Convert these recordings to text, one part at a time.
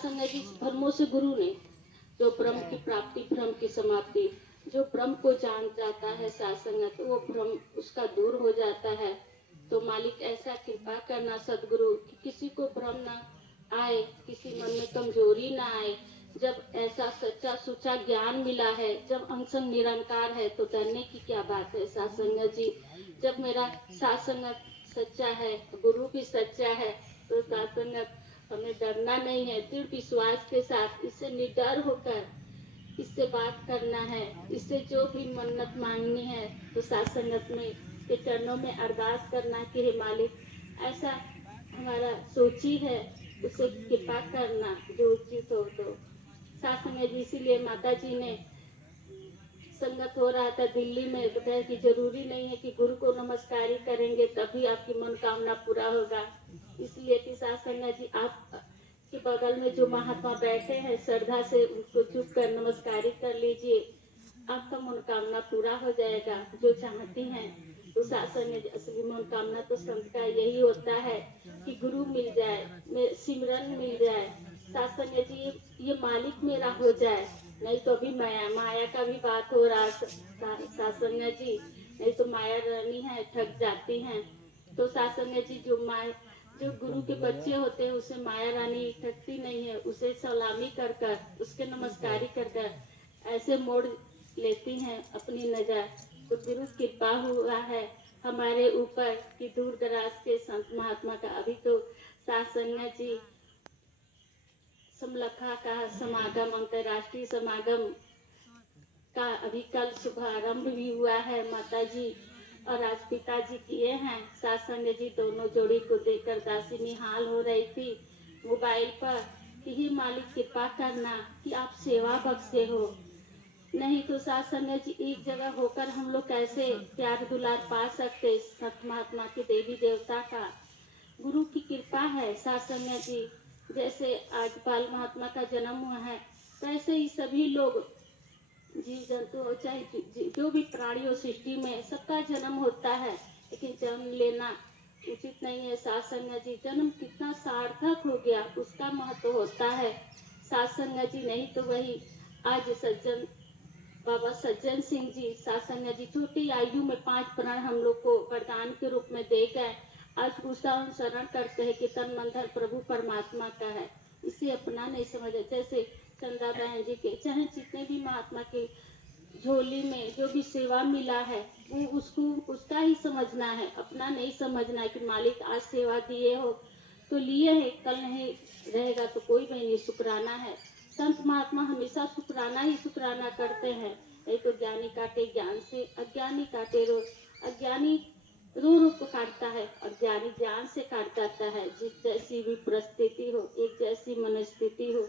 सासंग जी ब्रह्मों से गुरु ने, जो ब्रह्म की प्राप्ति, ब्रह्म की समाप्ति, जो ब्रह्म को जान जाता है सासंगत, वो ब्रह्म उसका दूर हो जाता है। तो मालिक ऐसा कृपा करना सदगुरु कि किसी को भ्रम ना आए, किसी मन में कमजोरी ना आए। जब ऐसा सच्चा सुचा ज्ञान मिला है, जब अंग निरंकार है, तो डरने की क्या बात है सासंग जी। जब मेरा सासंगत सच्चा है, गुरु भी सच्चा है, तो सासंगत हमें डरना नहीं है। दृढ़ विश्वास के साथ इससे निडर होकर इससे बात करना है, इससे जो भी मन्नत मांगनी है, तो सासंगत में के चरणों में अरदास करना कि हे मालिक, ऐसा हमारा सोची है, उसे कृपा करना जो उचित हो। तो सासंग जी इसीलिए माता जी ने संगत हो रहा था दिल्ली में, तो कहे कि जरूरी नहीं है कि गुरु को नमस्कार ही करेंगे तभी आपकी मनोकामना पूरा होगा। इसलिए कि सासंग जी आप के बगल में जो महात्मा बैठे हैं, श्रद्धा से उनको झुक कर नमस्कार कर लीजिए, आपका मनोकामना पूरा हो जाएगा जो चाहती हैं। तो सासंग जी असली मनोकामना तो संत का यही होता है कि गुरु मिल जाए, सिमरन मिल जाए, सासंग जी ये मालिक मेरा हो जाए। नहीं तो अभी माया माया का भी बात हो रहा सासंग जी, नहीं तो माया रानी है, ठग जाती हैं। तो सासंग जी जो गुरु के बच्चे होते हैं उसे माया रानी ठगती नहीं है, उसे सलामी कर कर, उसके नमस्कारी कर कर ऐसे मोड़ लेती हैं अपनी नजर। तो गुरु कृपा हुआ है हमारे ऊपर कि दूर दराज के संत महात्मा का अभी तो सासंग जी समलखा का समागम, अंतरराष्ट्रीय समागम का अभी कल शुभारंभ भी हुआ है माता जी, और आज पिताजी किए हैं। सासंग जी दोनों जोड़ी को देखकर दासी निहाल हो रही थी मोबाइल पर कि हे मालिक कृपा करना कि आप सेवा बख्शे हो। नहीं तो सासंग जी एक जगह होकर हम लोग कैसे प्यार दुलार पा सकते संत महात्मा के देवी देवता का। गुरु की कृपा है सासंग जी। जैसे आज बाल महात्मा का जन्म हुआ है, वैसे ही सभी लोग जीव जंतु हो चाहे जो भी प्राणी हो सृष्टि में, सबका जन्म होता है, लेकिन जन्म लेना उचित नहीं है सासंग जी। जन्म कितना सार्थक हो गया उसका महत्व होता है सासंग जी। नहीं तो वही आज सज्जन बाबा सज्जन सिंह जी सासंग जी छोटी आयु में 5 प्रण हम लोग को वरदान के रूप में दे गए। आज उसका अनुसरण करते हैं कि तन मन धन प्रभु परमात्मा का है, इसे अपना नहीं समझे। जैसे चंदा बहन जी के चाहे जितने भी महात्मा के झोली में जो भी सेवा मिला है, वो उसको उसका ही समझना है, अपना नहीं समझना है कि मालिक आज सेवा दिए हो तो लिए है, कल नहीं रहेगा तो कोई भी नहीं शुक्राना है। संत महात्मा हमेशा शुक्राना ही शुक्राना करते हैं। नहीं तो ज्ञानी काटे ज्ञान से, अज्ञानी काटे रो, अज्ञानी रो रो को काटता है और ज्ञानी ज्ञान से काट जाता है। जिस जैसी भी परिस्थिति हो, एक जैसी मनस्थिति हो,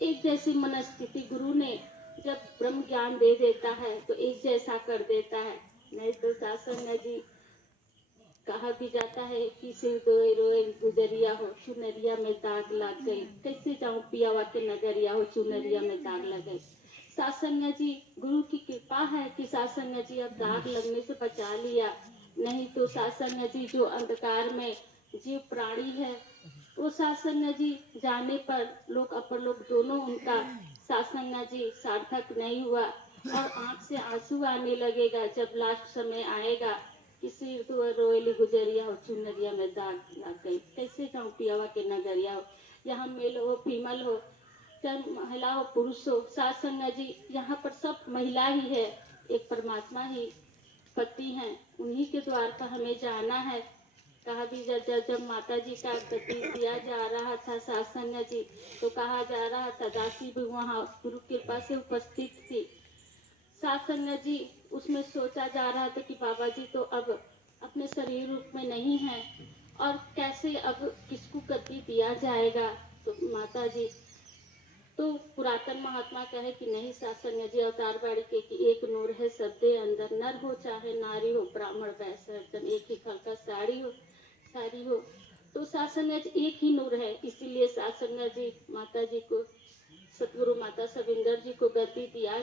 एक जैसी मनस्थिति गुरु ने जब ब्रह्म ज्ञान दे देता है तो एक जैसा कर देता है। नहीं तो सासंग जी कहा भी जाता है कि सिर रोए रोए गुजरिया हो, चुनरिया में दाग लग गई, कैसे जाऊं पियावा के नगरिया हो, चुनरिया में दाग लग गई। सासंग जी गुरु की कृपा है कि सासंग जी अब दाग लगने से बचा लिया। नहीं तो सासंग जी जो अंधकार में जीव प्राणी है, वो सासंग जी जाने पर लोग अपर लोग दोनों उनका सासंग जी सार्थक नहीं हुआ, और आंख से आंसू आने लगेगा जब लास्ट समय आएगा कि सिर तो रोएली गुजरिया हो, चुनरिया में दाग लग गई, कैसे जाऊं पियावा के नगरिया हो। यहाँ मेल हो फीमल हो, चाहे महिला हो पुरुष हो, सासंग जी यहाँ पर सब महिला ही है, एक परमात्मा ही पति हैं, उन्हीं के द्वार पर हमें जाना है। कहा भी जब माता जी का गति दिया जा रहा था सासंग जी, तो कहा जा रहा था दासी भी वहाँ गुरु कृपा से उपस्थित थी। सासंग जी उसमें सोचा जा रहा था कि बाबा जी तो अब अपने शरीर रूप में नहीं है, और कैसे अब किसको गति दिया जाएगा। तो माता जी तो पुरातन महात्मा कहे कि नहीं सासंग जी अवतार बाड़ी के कि एक नूर है सबके अंदर, नर हो चाहे नारी हो, ब्राह्मण वैश्य सज्जन, एक ही फल का साड़ी हो। तो सासंग जी एक ही नूर है, इसीलिए सासंग जी माता जी को, सतगुरु माता सविंदर जी को गति दिया